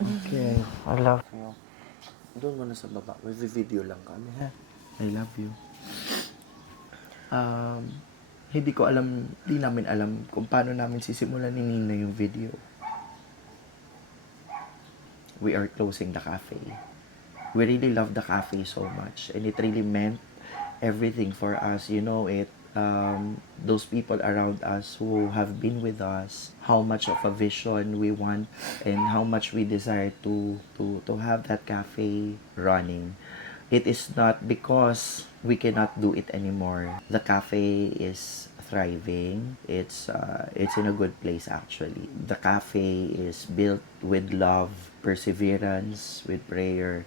Okay, I love you. Doon muna sa baba. May video lang kami, ha? I love you. Um, hindi ko alam, di namin alam kung paano namin sisimulan ni Nina yung video. We are closing the cafe. We really love the cafe so much, and it really meant everything for us. You know it. Those people around us who have been with us, how much of a vision we want, and how much we desire to have that cafe running. It is not because we cannot do it anymore. The cafe is thriving. It's in a good place actually. The cafe is built with love, perseverance, with prayer.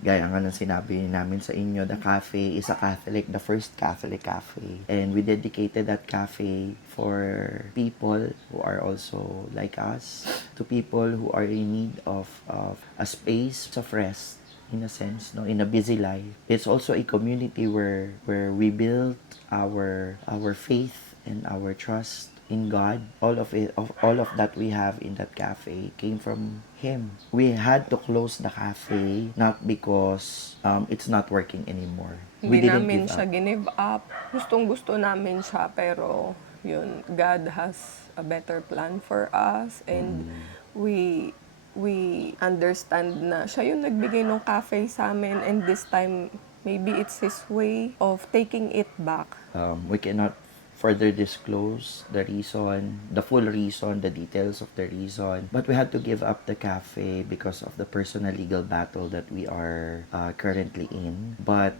Gaya nga ng sinabi namin sa inyo, the cafe is a Catholic, the first Catholic cafe. And we dedicated that cafe for people who are also like us, to people who are in need of a space of rest, in a sense, no, in a busy life. It's also a community where we build our faith and our trust in God. All of that we have in that cafe came from Him. We had to close the cafe not because it's not working anymore. We Hindi didn't namin give siya up. give up. Gustong-gusto namin siya, pero yun, God has a better plan for us, and we understand na siya yung nagbigay ng cafe sa amin, and this time maybe it's His way of taking it back. We cannot further disclose the reason, the full reason, the details of the reason. But we had to give up the cafe because of the personal legal battle that we are currently in. But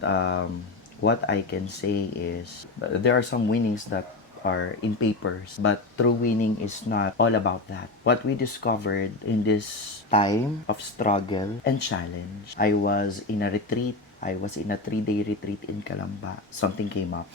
what I can say is there are some winnings that are in papers, but true winning is not all about that. What we discovered in this time of struggle and challenge, I was in a retreat. I was in a 3-day retreat in Calamba. Something came up.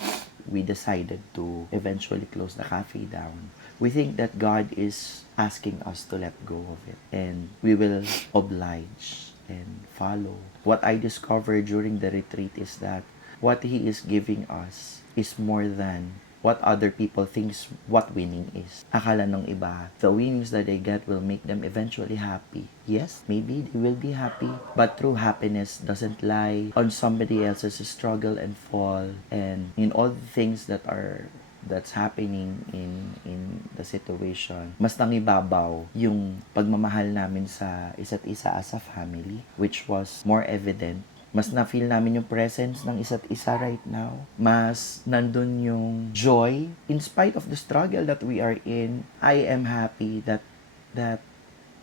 We decided to eventually close the cafe down. We think that God is asking us to let go of it, and we will oblige and follow. What I discovered during the retreat is that what He is giving us is more than what other people thinks what winning is. Akala ng iba, the winnings that they get will make them eventually happy. Yes, maybe they will be happy, but true happiness doesn't lie on somebody else's struggle and fall, and in all the things that's happening in the situation. Mas nangibabaw yung pagmamahal namin sa isa't isa as a family, which was more evident. Mas na-feel namin yung presence ng isa't isa right now. Mas nandun yung joy. In spite of the struggle that we are in, I am happy that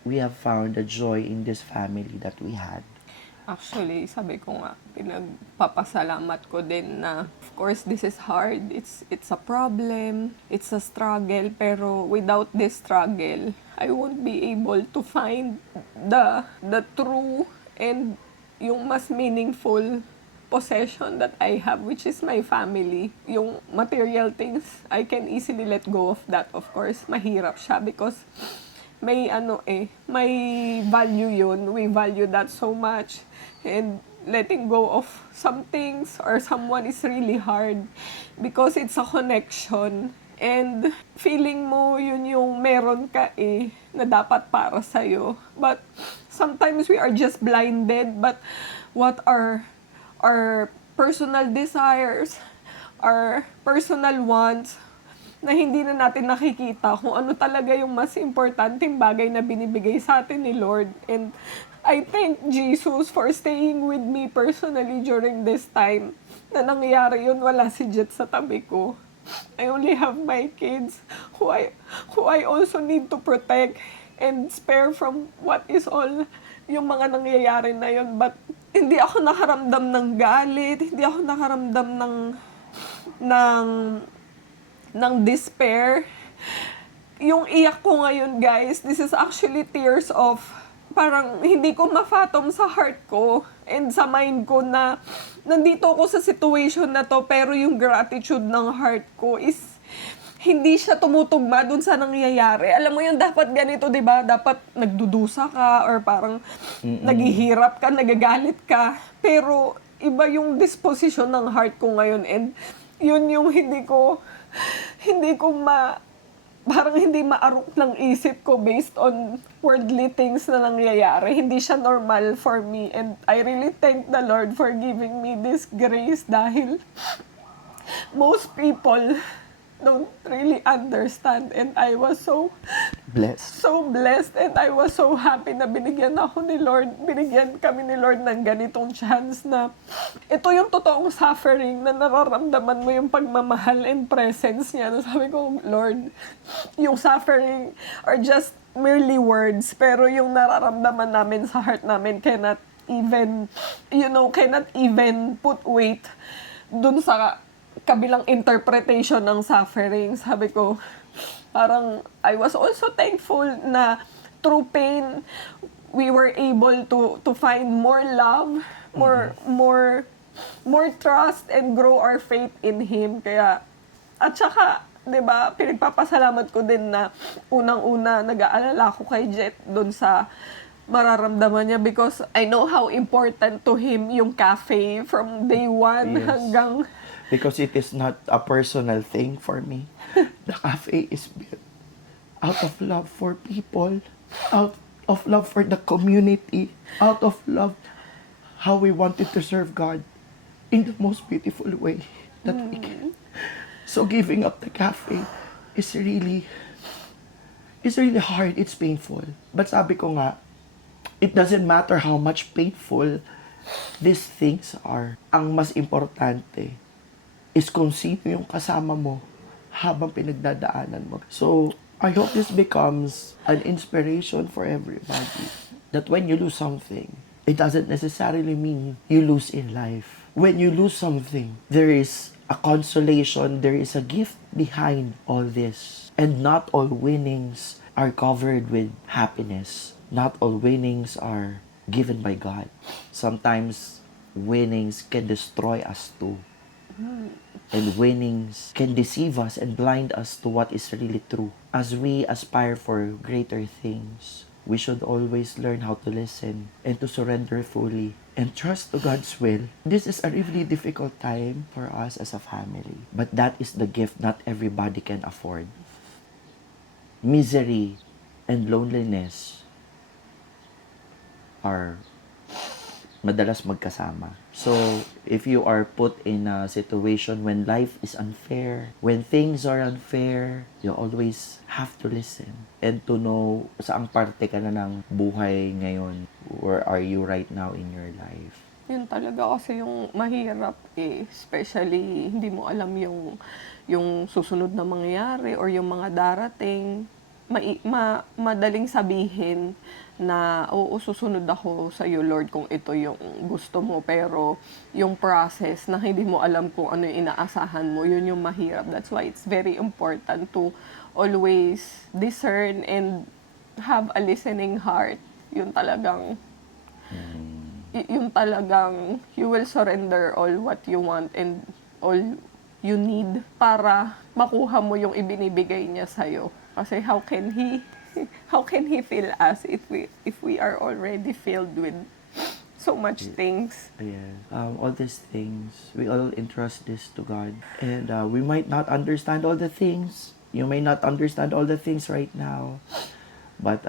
we have found the joy in this family that we had. Actually, sabi ko nga, pinagpapasalamat ko din na, of course, this is hard. It's a problem. It's a struggle. Pero without this struggle, I won't be able to find the true and yung mas meaningful possession that I have, which is my family. Yung material things, I can easily let go of that. Of course, mahirap siya because may may value yun. We value that so much. And letting go of some things or someone is really hard because it's a connection. And feeling mo yun yung meron ka na dapat para sa'yo. But sometimes we are just blinded. But what are our personal desires, our personal wants, na hindi na natin nakikita kung ano talaga yung mas importanteng bagay na binibigay sa atin ni Lord. And I thank Jesus for staying with me personally during this time. Na nangyayari yun, wala si Jet sa tabi ko. I only have my kids who I also need to protect and spare from what is all yung mga nangyayari na yun. But hindi ako nakaramdam ng galit, hindi ako nakaramdam ng despair. Yung iyak ko ngayon, guys, this is actually tears of parang hindi ko ma-fathom sa heart ko and sa mind ko na nandito ako sa situation na to, pero yung gratitude ng heart ko is hindi siya tumutugma dun sa nangyayari. Alam mo yun, dapat ganito, di ba? Dapat nagdudusa ka or parang naghihirap ka, nagagalit ka. Pero iba yung disposition ng heart ko ngayon, and yun yung hindi ko parang hindi maarok ng isip ko based on worldly things na nangyayari. Hindi siya normal for me. And I really thank the Lord for giving me this grace dahil most people don't really understand. And I was Blessed. so blessed and I was so happy na binigyan kami ni Lord ng ganitong chance na ito yung totoong suffering na nararamdaman mo yung pagmamahal and presence niya. Na sabi ko, Lord, yung suffering are just merely words, pero yung nararamdaman namin sa heart namin cannot even put weight dun sa kabilang interpretation ng suffering. Sabi ko, parang I was also thankful na through pain we were able to find more love, more trust and grow our faith in him. Kaya at saka 'di ba, pinagpapasalamat ko din na unang-una nag-aalala ko kay Jet doon sa mararamdaman niya because I know how important to him yung cafe from day one Yes. hanggang Because it is not a personal thing for me. The cafe is built out of love for people, out of love for the community, out of love how we wanted to serve God in the most beautiful way that we can. So giving up the cafe is really hard, it's painful. But sabi ko nga, it doesn't matter how much painful these things are. Ang mas importante is kung sino yung kasama mo habang pinagdadaanan mo. So, I hope this becomes an inspiration for everybody. That when you lose something, it doesn't necessarily mean you lose in life. When you lose something, there is a consolation, there is a gift behind all this. And not all winnings are covered with happiness. Not all winnings are given by God. Sometimes, winnings can destroy us too. And winnings can deceive us and blind us to what is really true. As we aspire for greater things, we should always learn how to listen and to surrender fully and trust to God's will. This is a really difficult time for us as a family, but that is the gift not everybody can afford. Misery and loneliness are madalas magkasama. So, if you are put in a situation when life is unfair, when things are unfair, you always have to listen and to know saang parte ka na ng buhay ngayon. Where are you right now in your life? Yun talaga kasi yung mahirap especially hindi mo alam yung susunod na mangyayari or yung mga darating. Madaling sabihin na oo, susunod ako sa iyo Lord kung ito yung gusto mo, pero yung process na hindi mo alam kung ano yung inaasahan mo, yun yung mahirap. That's why it's very important to always discern and have a listening heart. Yun talagang you will surrender all what you want and all you need para makuha mo yung ibinibigay niya sa'yo. Kasi how can he feel us if we are already filled with so much things? Ayan. All these things, we all entrust this to God. And we might not understand all the things. You may not understand all the things right now. But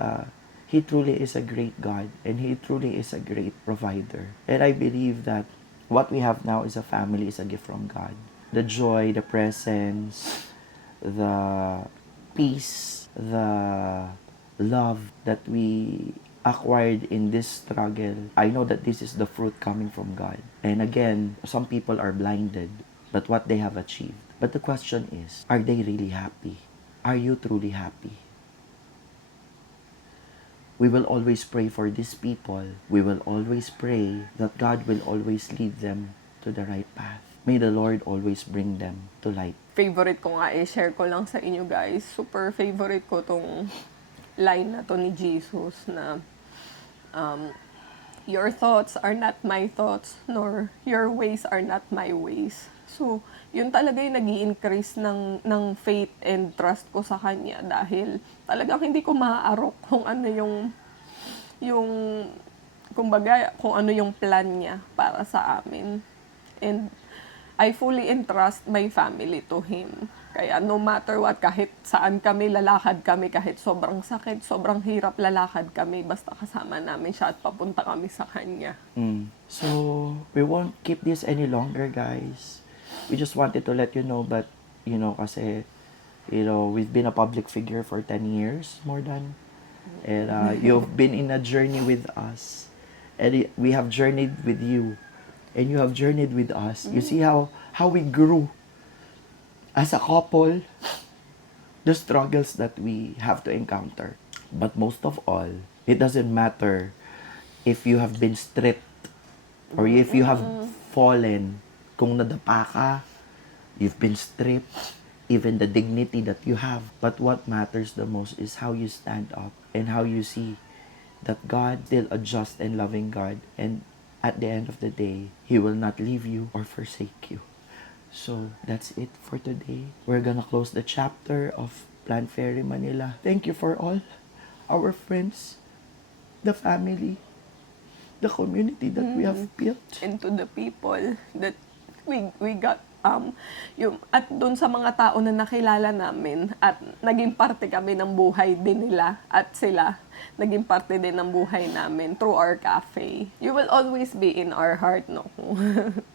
He truly is a great God. And He truly is a great provider. And I believe that what we have now as a family is a gift from God. The joy, the presence, the peace, the love that we acquired in this struggle, I know that this is the fruit coming from God. And again, some people are blinded by what they have achieved. But the question is, are they really happy? Are you truly happy? We will always pray for these people. We will always pray that God will always lead them to the right path. May the Lord always bring them to light. Favorite ko nga share ko lang sa inyo guys. Super favorite ko tong line na to ni Jesus na your thoughts are not my thoughts, nor your ways are not my ways. So, yun talaga yung nag-i-increase ng faith and trust ko sa Kanya dahil talagang hindi ko maaarok kung ano kumbaga, kung ano yung plan niya para sa amin. And I fully entrust my family to Him. Kaya no matter what, kahit saan kami, lalakad kami, kahit sobrang sakit, sobrang hirap, lalakad kami, basta kasama namin siya at papunta kami sa kanya. So, we won't keep this any longer, guys. We just wanted to let you know, but, kasi, we've been a public figure for 10 years, more than. And you've been in a journey with us. And we have journeyed with you. And you have journeyed with us. You see how we grew as a couple, the struggles that we have to encounter. But most of all, it doesn't matter if you have been stripped or if you have fallen. Kung nadapa ka, you've been stripped, even the dignity that you have. But what matters the most is how you stand up and how you see that God still a just and loving God. And at the end of the day, He will not leave you or forsake you. So, that's it for today. We're gonna close the chapter of Plant Fairy Manila. Thank you for all our friends, the family, the community that we have built. And to the people that we got yung at doon sa mga tao na nakilala namin at naging parte kami ng buhay din nila at sila naging parte din ng buhay namin through our cafe. You will always be in our heart, no?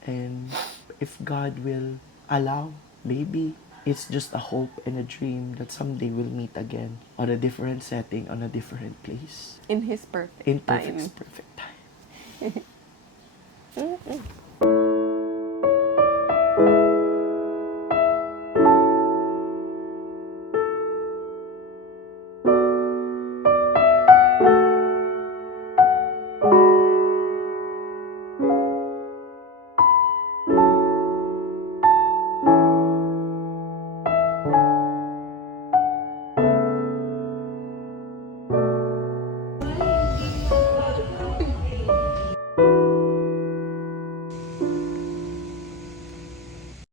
And if God will allow, maybe it's just a hope and a dream that someday we'll meet again on a different setting, on a different place. In His perfect In time. perfect time.